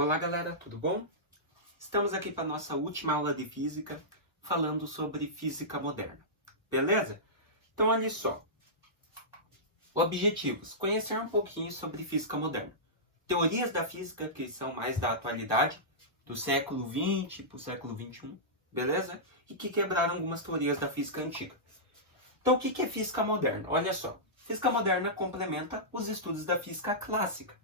Olá galera, tudo bom? Estamos aqui para a nossa última aula de física, falando sobre física moderna, beleza? Então olha só, objetivos, conhecer um pouquinho sobre física moderna. Teorias da física que são mais da atualidade, do século XX para o século XXI, beleza? E que quebraram algumas teorias da física antiga. Então o que é física moderna? Olha só, física moderna complementa os estudos da física clássica.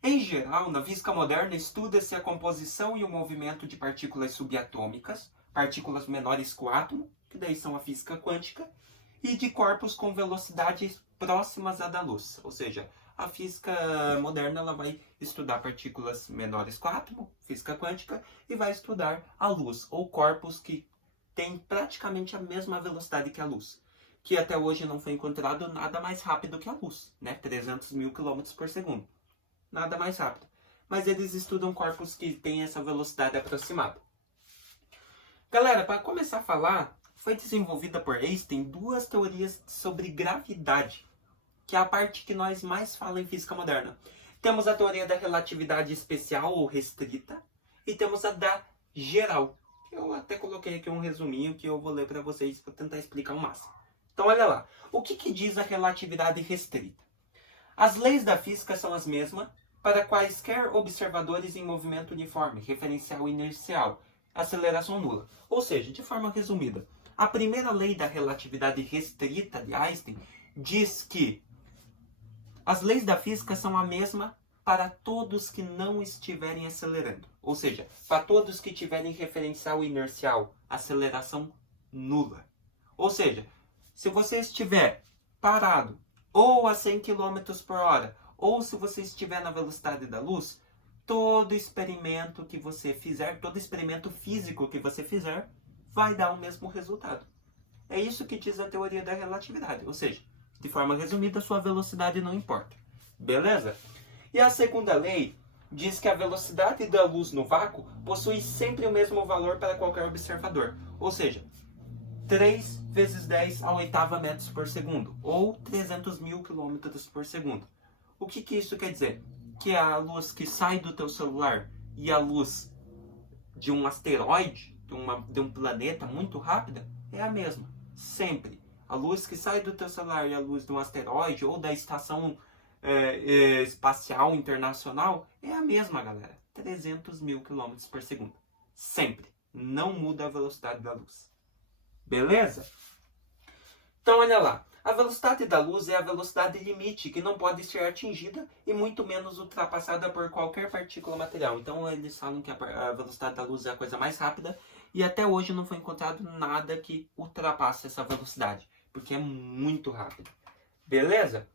Em geral, na física moderna, estuda-se a composição e o movimento de partículas subatômicas, partículas menores que o átomo, que daí são a física quântica, e de corpos com velocidades próximas à da luz. Ou seja, a física moderna ela vai estudar partículas menores que o átomo, física quântica, e vai estudar a luz, ou corpos que têm praticamente a mesma velocidade que a luz. Que até hoje não foi encontrado nada mais rápido que a luz, né? 300 mil km por segundo. Nada mais rápido. Mas eles estudam corpos que têm essa velocidade aproximada. Galera, para começar a falar, foi desenvolvida por Einstein duas teorias sobre gravidade, que é a parte que nós mais falamos em física moderna. Temos a teoria da relatividade especial ou restrita e temos a da geral. Eu até coloquei aqui um resuminho que eu vou ler para vocês para tentar explicar o máximo. Então olha lá, o que diz a relatividade restrita? As leis da física são as mesmas para quaisquer observadores em movimento uniforme, referencial inercial, aceleração nula. Ou seja, de forma resumida, a primeira lei da relatividade restrita de Einstein diz que as leis da física são a mesma para todos que não estiverem acelerando. Ou seja, para todos que tiverem referencial inercial, aceleração nula. Ou seja, se você estiver parado ou a 100 km por hora, ou se você estiver na velocidade da luz, todo experimento que você fizer, todo experimento físico que você fizer, vai dar o mesmo resultado. É isso que diz a teoria da relatividade. Ou seja, de forma resumida, sua velocidade não importa. Beleza? E a segunda lei diz que a velocidade da luz no vácuo possui sempre o mesmo valor para qualquer observador. Ou seja, 3 vezes 10 a oitava metros por segundo, ou 300 mil quilômetros por segundo. O que isso quer dizer? Que a luz que sai do teu celular e a luz de um asteroide, de um planeta muito rápida, é a mesma. Sempre. A luz que sai do teu celular e a luz de um asteroide ou da estação espacial internacional é a mesma, galera. 300 mil quilômetros por segundo. Sempre. Não muda a velocidade da luz. Beleza? Então olha lá, a velocidade da luz é a velocidade limite que não pode ser atingida e muito menos ultrapassada por qualquer partícula material. Então eles falam que a velocidade da luz é a coisa mais rápida e até hoje não foi encontrado nada que ultrapasse essa velocidade, porque é muito rápido. Beleza?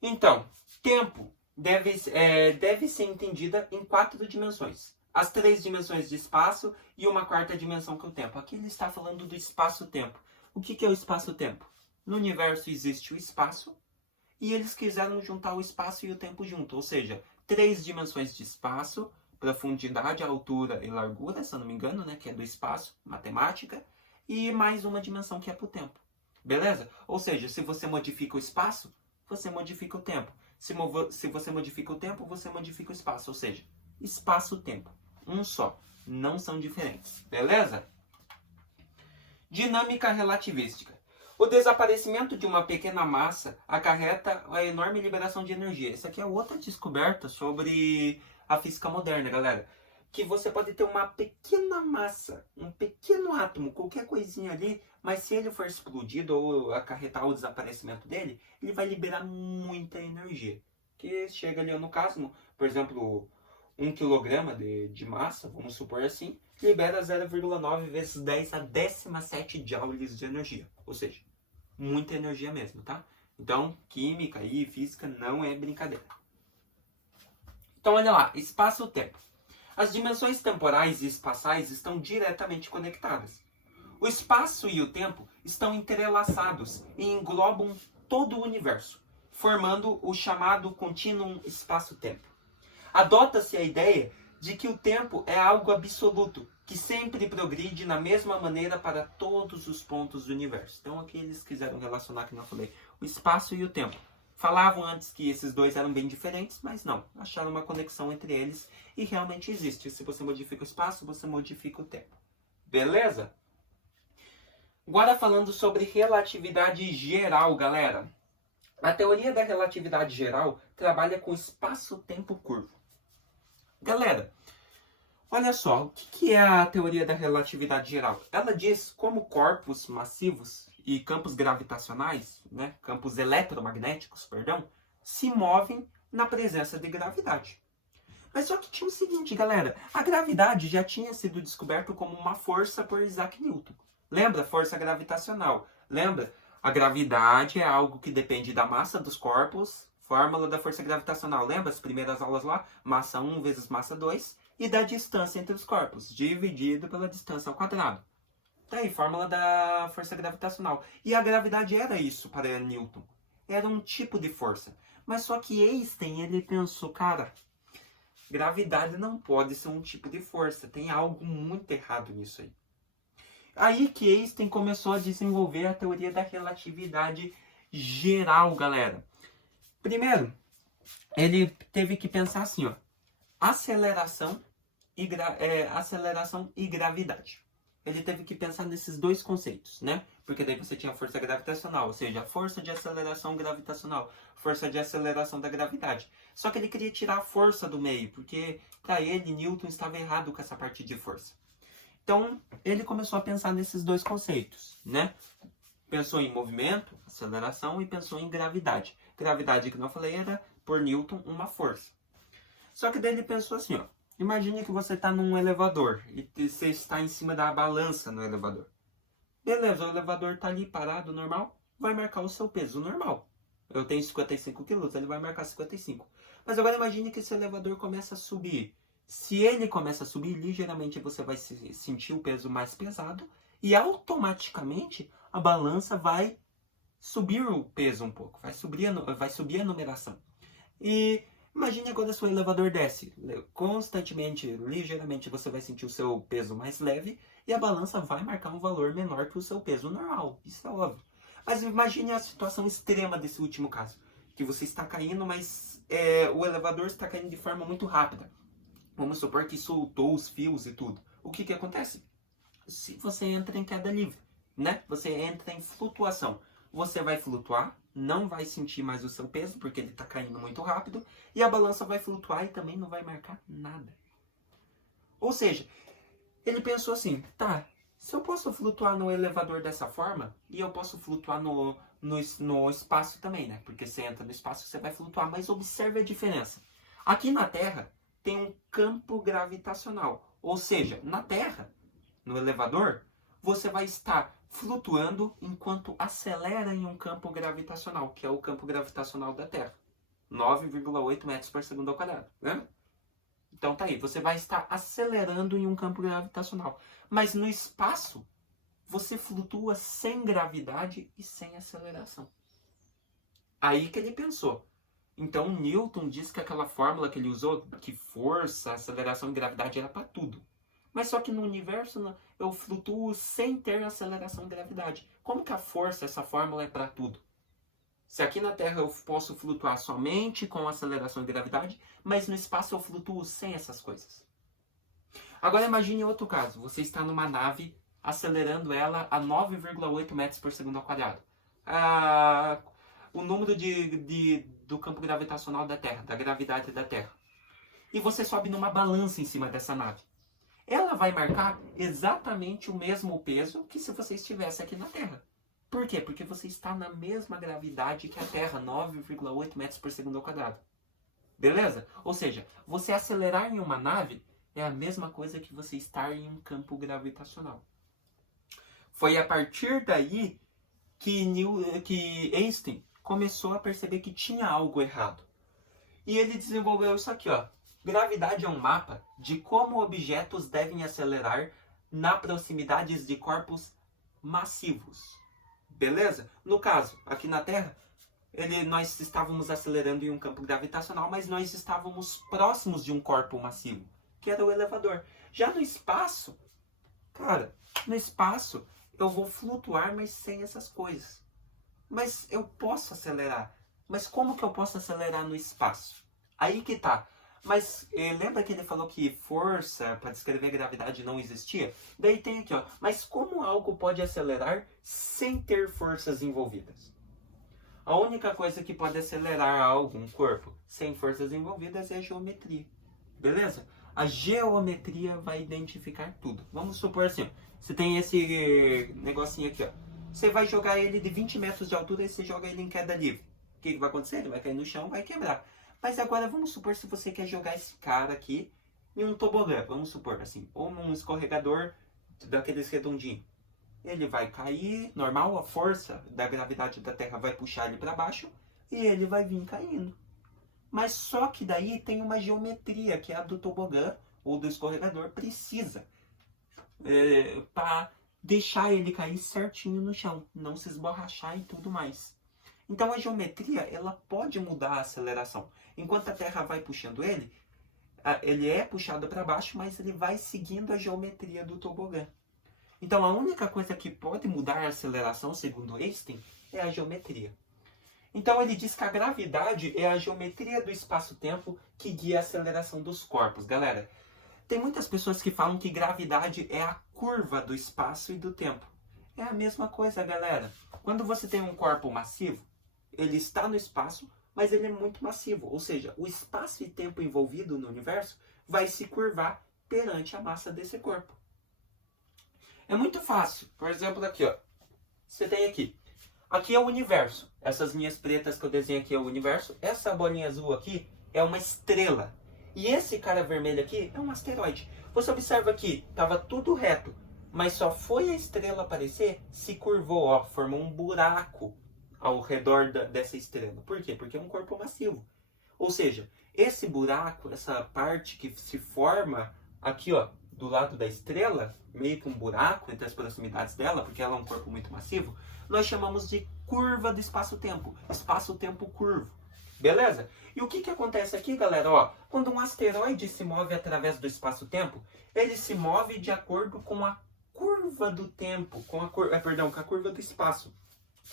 Então, tempo deve ser entendida em 4 dimensões. As 3 dimensões de espaço e uma 4ª dimensão que é o tempo. Aqui ele está falando do espaço-tempo. O que é o espaço-tempo? No universo existe o espaço e eles quiseram juntar o espaço e o tempo junto. Ou seja, 3 dimensões de espaço, profundidade, altura e largura, se eu não me engano, né, que é do espaço, matemática, e mais uma dimensão que é para o tempo. Beleza? Ou seja, se você modifica o espaço, você modifica o tempo. Se você modifica o tempo, você modifica o espaço. Ou seja, espaço-tempo. Um só. Não são diferentes. Beleza? Dinâmica relativística. O desaparecimento de uma pequena massa acarreta a enorme liberação de energia. Essa aqui é outra descoberta sobre a física moderna, galera. Que você pode ter uma pequena massa, um pequeno átomo, qualquer coisinha ali, mas se ele for explodido ou acarretar o desaparecimento dele, ele vai liberar muita energia. Que chega ali no caso, por exemplo, 1 kg de massa, vamos supor assim, libera 0,9 vezes 10 a 17 joules de energia. Ou seja, muita energia mesmo, tá? Então, química e física não é brincadeira. Então, olha lá, espaço-tempo. As dimensões temporais e espaciais estão diretamente conectadas. O espaço e o tempo estão entrelaçados e englobam todo o universo, formando o chamado contínuo espaço-tempo. Adota-se a ideia de que o tempo é algo absoluto, que sempre progride na mesma maneira para todos os pontos do universo. Então aqui eles quiseram relacionar, como eu falei, o espaço e o tempo. Falavam antes que esses dois eram bem diferentes, mas não. Acharam uma conexão entre eles e realmente existe. Se você modifica o espaço, você modifica o tempo. Beleza? Agora falando sobre relatividade geral, galera. A teoria da relatividade geral trabalha com espaço-tempo curvo. Galera, olha só, o que é a teoria da relatividade geral? Ela diz como corpos massivos e campos gravitacionais, né, campos eletromagnéticos, perdão, se movem na presença de gravidade. Mas só que tinha o seguinte, galera, a gravidade já tinha sido descoberto como uma força por Isaac Newton. Lembra? Força gravitacional. Lembra? A gravidade é algo que depende da massa dos corpos, fórmula da força gravitacional. Lembra as primeiras aulas lá? Massa 1 vezes massa 2 e da distância entre os corpos, dividido pela distância ao quadrado. Tá aí, fórmula da força gravitacional. E a gravidade era isso para Newton. Era um tipo de força. Mas só que Einstein, ele pensou, cara, gravidade não pode ser um tipo de força. Tem algo muito errado nisso aí. Aí que Einstein começou a desenvolver a teoria da relatividade geral, galera. Primeiro, ele teve que pensar assim, ó, aceleração e gravidade. Ele teve que pensar nesses dois conceitos, né? Porque daí você tinha a força gravitacional, ou seja, a força de aceleração gravitacional, força de aceleração da gravidade. Só que ele queria tirar a força do meio, porque para ele, Newton estava errado com essa parte de força. Então, ele começou a pensar nesses dois conceitos, né? Pensou em movimento, aceleração, e pensou em gravidade. Gravidade, que eu falei, era, por Newton, uma força. Só que daí ele pensou assim, ó. Imagine que você está num elevador e você está em cima da balança no elevador. Beleza, o elevador está ali parado, normal, vai marcar o seu peso normal. Eu tenho 55 quilos, ele vai marcar 55. Mas agora imagine que esse elevador começa a subir. Se ele começa a subir, ligeiramente você vai sentir o peso mais pesado e automaticamente a balança vai subir o peso um pouco, vai subir a numeração. E imagine agora se o elevador desce. Constantemente, ligeiramente, você vai sentir o seu peso mais leve e a balança vai marcar um valor menor que o seu peso normal. Isso é óbvio. Mas imagine a situação extrema desse último caso. Que você está caindo, mas o elevador está caindo de forma muito rápida. Vamos supor que soltou os fios e tudo. O que acontece? Se você entra em queda livre, né? Você entra em flutuação. Você vai flutuar, não vai sentir mais o seu peso, porque ele está caindo muito rápido, e a balança vai flutuar e também não vai marcar nada. Ou seja, ele pensou assim, tá, se eu posso flutuar no elevador dessa forma, e eu posso flutuar no espaço também, né? Porque você entra no espaço, você vai flutuar, mas observe a diferença. Aqui na Terra tem um campo gravitacional, ou seja, na Terra, no elevador, você vai estar flutuando enquanto acelera em um campo gravitacional, que é o campo gravitacional da Terra. 9,8 metros por segundo ao quadrado, né? Então tá aí, você vai estar acelerando em um campo gravitacional. Mas no espaço, você flutua sem gravidade e sem aceleração. Aí que ele pensou. Então Newton diz que aquela fórmula que ele usou, que força, aceleração e gravidade era para tudo. Mas só que no universo eu flutuo sem ter aceleração e gravidade. Como que a força, essa fórmula é para tudo? Se aqui na Terra eu posso flutuar somente com aceleração e gravidade, mas no espaço eu flutuo sem essas coisas. Agora imagine outro caso. Você está numa nave acelerando ela a 9,8 metros por segundo ao quadrado. O número do campo gravitacional da Terra, da gravidade da Terra. E você sobe numa balança em cima dessa nave. Ela vai marcar exatamente o mesmo peso que se você estivesse aqui na Terra. Por quê? Porque você está na mesma gravidade que a Terra, 9,8 metros por segundo ao quadrado. Beleza? Ou seja, você acelerar em uma nave é a mesma coisa que você estar em um campo gravitacional. Foi a partir daí que Einstein começou a perceber que tinha algo errado. E ele desenvolveu isso aqui, ó. Gravidade é um mapa de como objetos devem acelerar na proximidades de corpos massivos. Beleza? No caso, aqui na Terra, nós estávamos acelerando em um campo gravitacional, mas nós estávamos próximos de um corpo massivo, que era o elevador. Já no espaço, cara, no espaço eu vou flutuar, mas sem essas coisas. Mas eu posso acelerar. mas como que eu posso acelerar no espaço? Aí que tá. Mas lembra que ele falou que força para descrever gravidade não existia? Daí tem aqui, ó. Mas como algo pode acelerar sem ter forças envolvidas? A única coisa que pode acelerar algo, um corpo, sem forças envolvidas é a geometria. Beleza? A geometria vai identificar tudo. Vamos supor assim, ó, você tem esse negocinho aqui, ó. Você vai jogar ele de 20 metros de altura e você joga ele em queda livre. O que vai acontecer? Ele vai cair no chão, vai quebrar. Mas agora vamos supor se você quer jogar esse cara aqui em um tobogã, vamos supor assim, ou num escorregador daqueles redondinhos. Ele vai cair, normal, a força da gravidade da Terra vai puxar ele para baixo e ele vai vir caindo. Mas só que daí tem uma geometria que é a do tobogã ou do escorregador precisa para deixar ele cair certinho no chão, não se esborrachar e tudo mais. Então a geometria ela pode mudar a aceleração. Enquanto a Terra vai puxando ele, ele é puxado para baixo, mas ele vai seguindo a geometria do tobogã. Então a única coisa que pode mudar a aceleração, segundo Einstein, é a geometria. Então ele diz que a gravidade é a geometria do espaço-tempo que guia a aceleração dos corpos. Galera, tem muitas pessoas que falam que gravidade é a curva do espaço e do tempo. É a mesma coisa, galera. Quando você tem um corpo massivo, ele está no espaço, mas ele é muito massivo. Ou seja, o espaço e tempo envolvido no universo vai se curvar perante a massa desse corpo. É muito fácil. Por exemplo, aqui, ó. Você tem aqui. Aqui é o universo. Essas linhas pretas que eu desenho aqui é o universo. Essa bolinha azul aqui é uma estrela. E esse cara vermelho aqui é um asteroide. Você observa aqui, estava tudo reto. Mas só foi a estrela aparecer, se curvou, ó, formou um buraco ao redor dessa estrela. Por quê? Porque é um corpo massivo. Ou seja, esse buraco, essa parte que se forma aqui, ó, do lado da estrela, meio que um buraco entre as proximidades dela, porque ela é um corpo muito massivo, nós chamamos de curva do espaço-tempo. Espaço-tempo curvo. Beleza? E o que acontece aqui, galera? Ó, quando um asteroide se move através do espaço-tempo, ele se move de acordo com a curva do tempo, com a curva do espaço.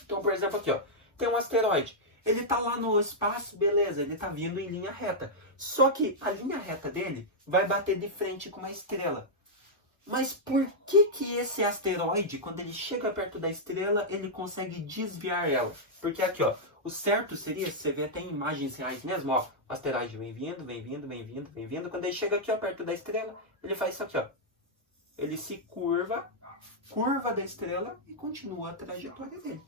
Então, por exemplo, aqui, ó, tem um asteroide. Ele está lá no espaço, beleza, ele está vindo em linha reta. Só que a linha reta dele vai bater de frente com uma estrela. Mas por que esse asteroide, quando ele chega perto da estrela, ele consegue desviar ela? Porque aqui, ó, o certo seria, você vê até em imagens reais mesmo, ó, o asteroide vem vindo, vem vindo, vem vindo, vem vindo. Quando ele chega aqui, ó, perto da estrela, ele faz isso aqui, ó. Ele se curva da estrela e continua a trajetória dele.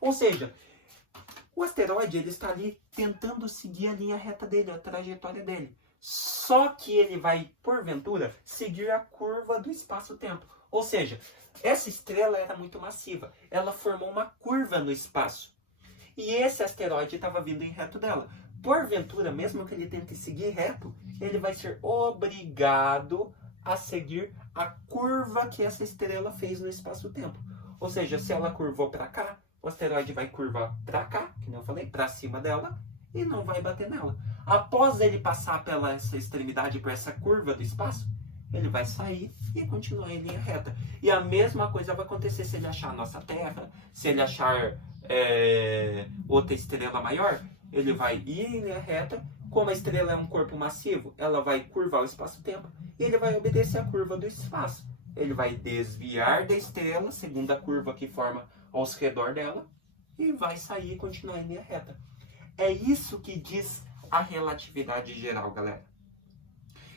Ou seja, o asteroide ele está ali tentando seguir a linha reta dele, a trajetória dele. Só que ele vai, porventura, seguir a curva do espaço-tempo. Ou seja, essa estrela era muito massiva. Ela formou uma curva no espaço. E esse asteroide estava vindo em reto dela. Porventura, mesmo que ele tente seguir reto, ele vai ser obrigado a seguir a curva que essa estrela fez no espaço-tempo. Ou seja, se ela curvou para cá, o asteroide vai curvar para cá, que eu falei, para cima dela, e não vai bater nela. Após ele passar pela essa extremidade, por essa curva do espaço, ele vai sair e continuar em linha reta. E a mesma coisa vai acontecer se ele achar a nossa Terra, se ele achar outra estrela maior, ele vai ir em linha reta. Como a estrela é um corpo massivo, ela vai curvar o espaço-tempo e ele vai obedecer a curva do espaço. Ele vai desviar da estrela, segundo a curva que forma ao redor dela, e vai sair e continuar em linha reta. É isso que diz a relatividade geral, galera.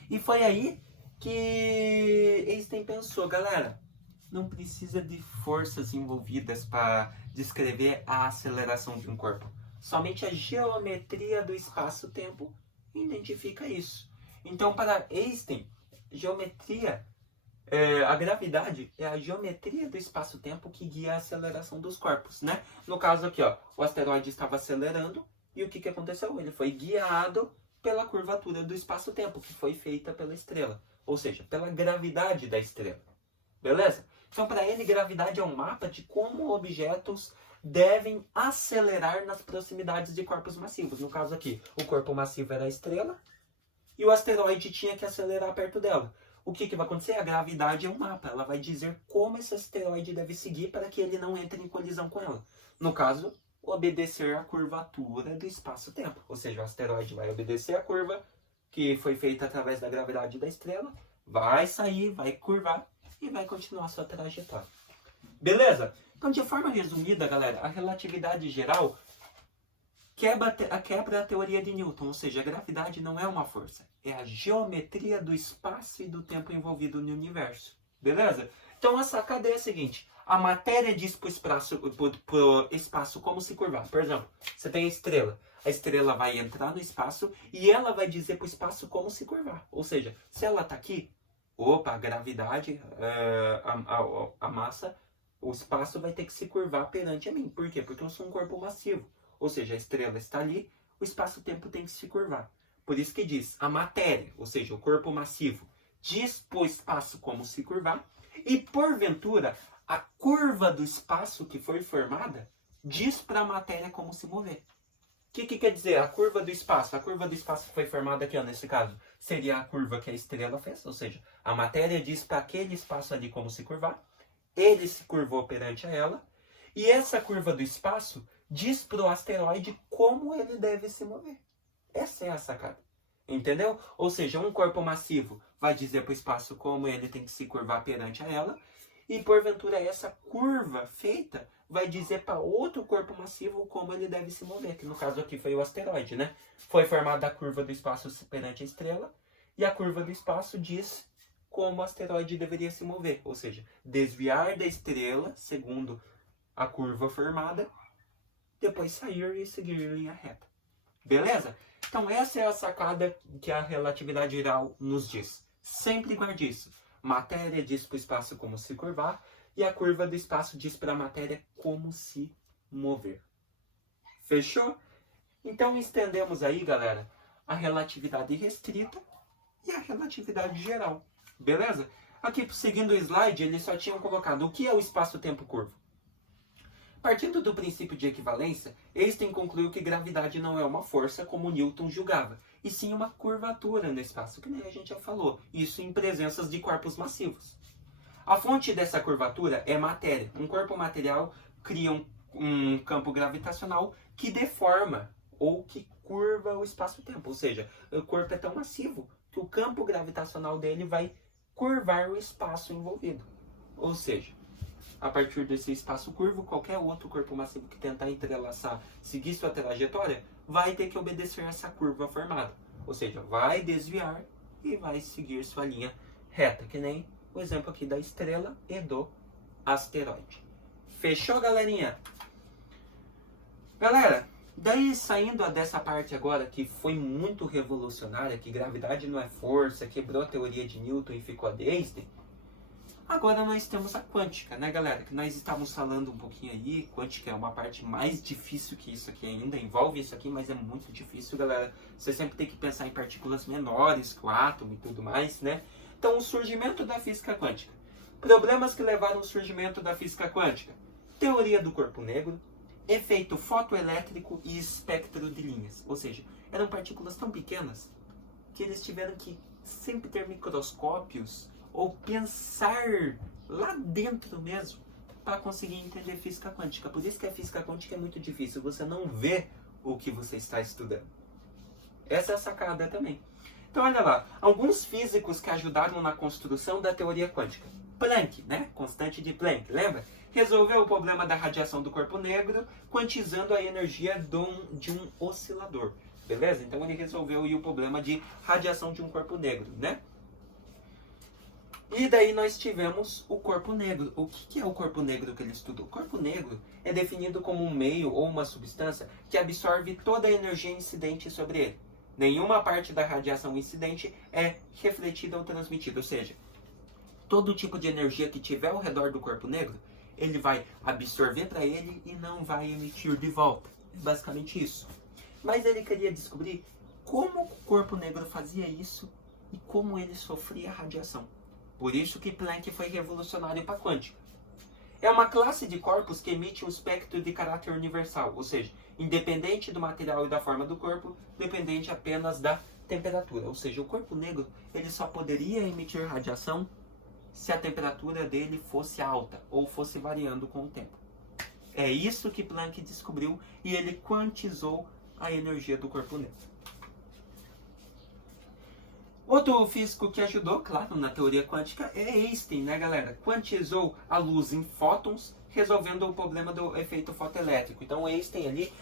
E foi aí que Einstein pensou, galera, não precisa de forças envolvidas para descrever a aceleração de um corpo. Somente a geometria do espaço-tempo identifica isso. Então, para Einstein, a gravidade é a geometria do espaço-tempo que guia a aceleração dos corpos, né? No caso aqui, ó, o asteroide estava acelerando e o que aconteceu? Ele foi guiado pela curvatura do espaço-tempo que foi feita pela estrela, ou seja, pela gravidade da estrela. Beleza? Então, para ele, gravidade é um mapa de como objetos devem acelerar nas proximidades de corpos massivos. No caso aqui, o corpo massivo era a estrela e o asteroide tinha que acelerar perto dela. O que vai acontecer? A gravidade é um mapa. Ela vai dizer como esse asteroide deve seguir para que ele não entre em colisão com ela. No caso, obedecer à curvatura do espaço-tempo. Ou seja, o asteroide vai obedecer à curva que foi feita através da gravidade da estrela, vai sair, vai curvar e vai continuar sua trajetória. Beleza? Então, de forma resumida, galera, a relatividade geral quebra a teoria de Newton, ou seja, a gravidade não é uma força, é a geometria do espaço e do tempo envolvido no universo. Beleza? Então, a sacada é a seguinte: a matéria diz para o espaço como se curvar. Por exemplo, você tem a estrela vai entrar no espaço e ela vai dizer para o espaço como se curvar. Ou seja, se ela está aqui, opa, a gravidade, a massa, o espaço vai ter que se curvar perante a mim. Por quê? Porque eu sou um corpo massivo. Ou seja, a estrela está ali, o espaço-tempo tem que se curvar. Por isso que diz, a matéria, ou seja, o corpo massivo, diz para o espaço como se curvar, e porventura, a curva do espaço que foi formada diz para a matéria como se mover. O que quer dizer? A curva do espaço. A curva do espaço que foi formada aqui, ó, nesse caso, seria a curva que a estrela fez, ou seja, a matéria diz para aquele espaço ali como se curvar, ele se curvou perante a ela, e essa curva do espaço diz para o asteroide como ele deve se mover. Essa é a sacada. Entendeu? Ou seja, um corpo massivo vai dizer para o espaço como ele tem que se curvar perante a ela, e porventura essa curva feita vai dizer para outro corpo massivo como ele deve se mover, que no caso aqui foi o asteroide, né? Foi formada a curva do espaço perante a estrela, e a curva do espaço diz como o asteroide deveria se mover, ou seja, desviar da estrela, segundo a curva formada, depois sair e seguir em linha reta. Beleza? Então essa é a sacada que a relatividade geral nos diz. Sempre guarde isso. Matéria diz para o espaço como se curvar e a curva do espaço diz para a matéria como se mover. Fechou? Então estendemos aí, galera, a relatividade restrita e a relatividade geral. Beleza? Aqui, seguindo o slide, eles só tinham colocado o que é o espaço-tempo curvo. Partindo do princípio de equivalência, Einstein concluiu que gravidade não é uma força como Newton julgava, e sim uma curvatura no espaço, que nem a gente já falou, isso em presenças de corpos massivos. A fonte dessa curvatura é matéria. Um corpo material cria um campo gravitacional que deforma ou que curva o espaço-tempo, ou seja, o corpo é tão massivo que o campo gravitacional dele vai curvar o espaço envolvido. Ou seja, a partir desse espaço curvo, qualquer outro corpo massivo que tentar entrelaçar, seguir sua trajetória, vai ter que obedecer essa curva formada. Ou seja, vai desviar e vai seguir sua linha reta, que nem o exemplo aqui da estrela e do asteroide. Fechou, galerinha? Galera, daí saindo dessa parte agora que foi muito revolucionária, que gravidade não é força, quebrou a teoria de Newton e ficou a de Einstein, agora nós temos a quântica, né, galera? Que nós estávamos falando um pouquinho aí. Quântica é uma parte mais difícil que isso aqui ainda. Envolve isso aqui, mas é muito difícil, galera. Você sempre tem que pensar em partículas menores que o átomo e tudo mais, né? Então, o surgimento da física quântica. Problemas que levaram ao surgimento da física quântica. Teoria do corpo negro, efeito fotoelétrico e espectro de linhas. Ou seja, eram partículas tão pequenas que eles tiveram que sempre ter microscópios ou pensar lá dentro mesmo para conseguir entender física quântica. Por isso que a física quântica é muito difícil. Você não vê o que você está estudando. Essa é a sacada também. Então, olha lá. Alguns físicos que ajudaram na construção da teoria quântica. Planck, né? Constante de Planck, lembra? Resolveu o problema da radiação do corpo negro, quantizando a energia de um oscilador. Beleza? Então, ele resolveu o problema de radiação de um corpo negro, né? E daí nós tivemos o corpo negro. O que é o corpo negro que ele estudou? O corpo negro é definido como um meio ou uma substância que absorve toda a energia incidente sobre ele. Nenhuma parte da radiação incidente é refletida ou transmitida. Ou seja, todo tipo de energia que tiver ao redor do corpo negro, ele vai absorver para ele e não vai emitir de volta. É basicamente isso. Mas ele queria descobrir como o corpo negro fazia isso e como ele sofria radiação. Por isso que Planck foi revolucionário para a quântica. É uma classe de corpos que emite um espectro de caráter universal, ou seja, independente do material e da forma do corpo, dependente apenas da temperatura. Ou seja, o corpo negro ele só poderia emitir radiação se a temperatura dele fosse alta ou fosse variando com o tempo. É isso que Planck descobriu e ele quantizou a energia do corpo negro. Outro físico que ajudou, claro, na teoria quântica é Einstein, né, galera? Quantizou a luz em fótons, resolvendo o problema do efeito fotoelétrico. Então, Einstein ali,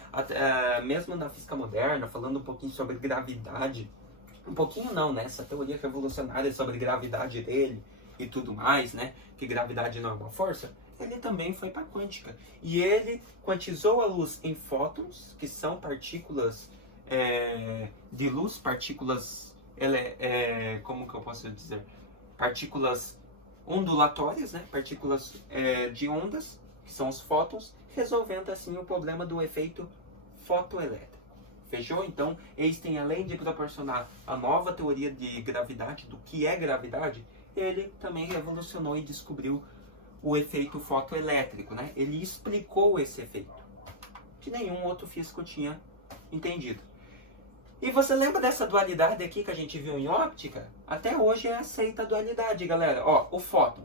mesmo na física moderna, falando um pouquinho sobre gravidade, um pouquinho não, né? Essa teoria revolucionária sobre gravidade dele e tudo mais, né? Que gravidade não é uma força. Ele também foi para a quântica. E ele quantizou a luz em fótons, que são partículas de luz, partículas... como que eu posso dizer? Partículas ondulatórias, né? Partículas de ondas, que são os fótons, resolvendo assim o problema do efeito fotoelétrico. Fechou? Então, Einstein, além de proporcionar a nova teoria de gravidade, do que é gravidade, ele também revolucionou e descobriu o efeito fotoelétrico, né? Ele explicou esse efeito, que nenhum outro físico tinha entendido. E você lembra dessa dualidade aqui que a gente viu em óptica? Até hoje é aceita a dualidade, galera. Ó, o fóton.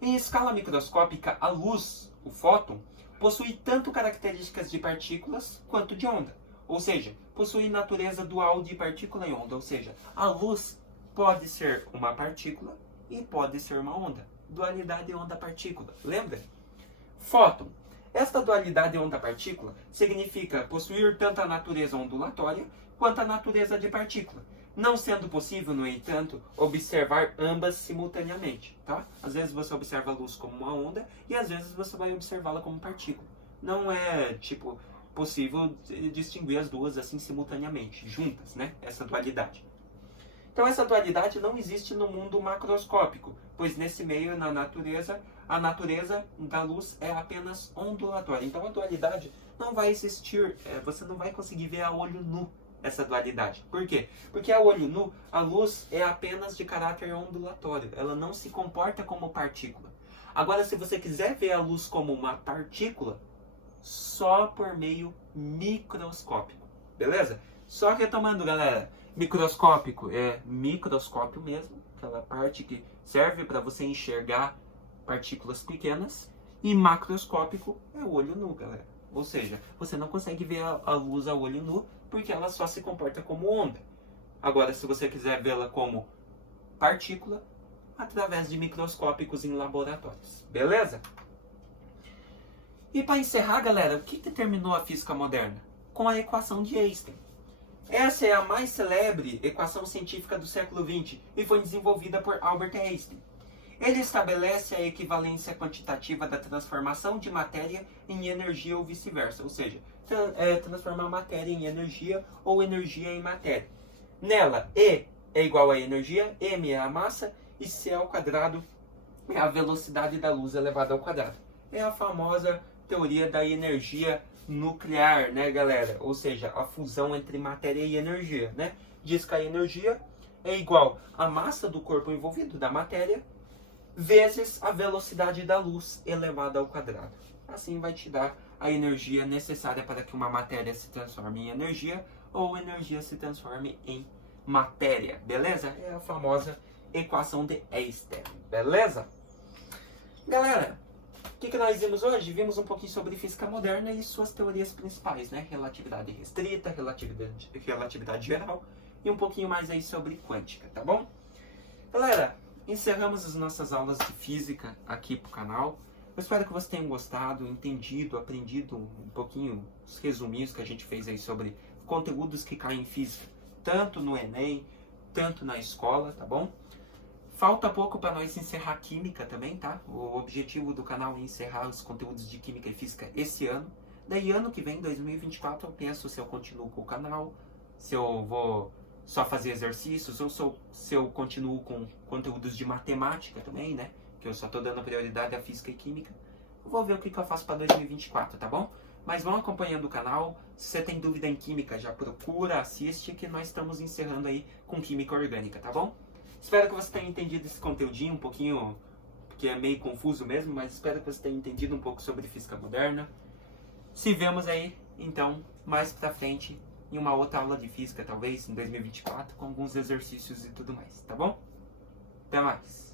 Em escala microscópica, a luz, o fóton, possui tanto características de partículas quanto de onda. Ou seja, possui natureza dual de partícula e onda. Ou seja, a luz pode ser uma partícula e pode ser uma onda. Dualidade onda-partícula. Lembra? Fóton. Esta dualidade onda-partícula significa possuir tanto a natureza ondulatória quanto a natureza de partícula, não sendo possível, no entanto, observar ambas simultaneamente, tá? Às vezes você observa a luz como uma onda e às vezes você vai observá-la como partícula. Não é, possível distinguir as duas assim simultaneamente, juntas, né? Essa dualidade. Então essa dualidade não existe no mundo macroscópico, pois nesse meio, na natureza, a natureza da luz é apenas ondulatória. Então a dualidade não vai existir, você não vai conseguir ver a olho nu essa dualidade. Por quê? Porque a olho nu, a luz é apenas de caráter ondulatório, ela não se comporta como partícula. Agora, se você quiser ver a luz como uma partícula, só por meio microscópico, beleza? Só retomando, galera, microscópico é microscópio mesmo, aquela parte que serve para você enxergar partículas pequenas, e macroscópico é o olho nu, galera. Ou seja, você não consegue ver a luz a olho nu porque ela só se comporta como onda. Agora, se você quiser vê-la como partícula, através de microscópicos em laboratórios. Beleza? E para encerrar, galera, o que determinou a física moderna? Com a equação de Einstein. Essa é a mais célebre equação científica do século XX e foi desenvolvida por Albert Einstein. Ele estabelece a equivalência quantitativa da transformação de matéria em energia ou vice-versa, ou seja, transformar matéria em energia ou energia em matéria. Nela, E é igual a energia, M é a massa e C ao quadrado é a velocidade da luz elevada ao quadrado. É a famosa teoria da energia nuclear, né, galera? Ou seja, a fusão entre matéria e energia, né? Diz que a energia é igual à massa do corpo envolvido, da matéria, vezes a velocidade da luz elevada ao quadrado. Assim vai te dar a energia necessária para que uma matéria se transforme em energia ou energia se transforme em matéria, beleza? É a famosa equação de Einstein, beleza? Galera, o que nós vimos hoje? Vimos um pouquinho sobre física moderna e suas teorias principais, né? Relatividade restrita, relatividade geral e um pouquinho mais aí sobre quântica, tá bom? Galera, encerramos as nossas aulas de física aqui pro canal. Eu espero que vocês tenham gostado, entendido, aprendido um pouquinho os resuminhos que a gente fez aí sobre conteúdos que caem em física, tanto no Enem, tanto na escola, tá bom? Falta pouco para nós encerrar química também, tá? O objetivo do canal é encerrar os conteúdos de química e física esse ano. Daí ano que vem, 2024, eu penso se eu continuo com o canal, se eu vou só fazer exercícios ou se eu continuo com conteúdos de matemática também, né? Que eu só tô dando prioridade à física e química. Eu vou ver o que eu faço para 2024, tá bom? Mas vão acompanhando o canal. Se você tem dúvida em química, já procura, assiste, que nós estamos encerrando aí com química orgânica, tá bom? Espero que você tenha entendido esse conteúdinho um pouquinho, porque é meio confuso mesmo, mas espero que você tenha entendido um pouco sobre física moderna. Se vemos aí, então, mais pra frente, em uma outra aula de física, talvez, em 2024, com alguns exercícios e tudo mais, tá bom? Até mais!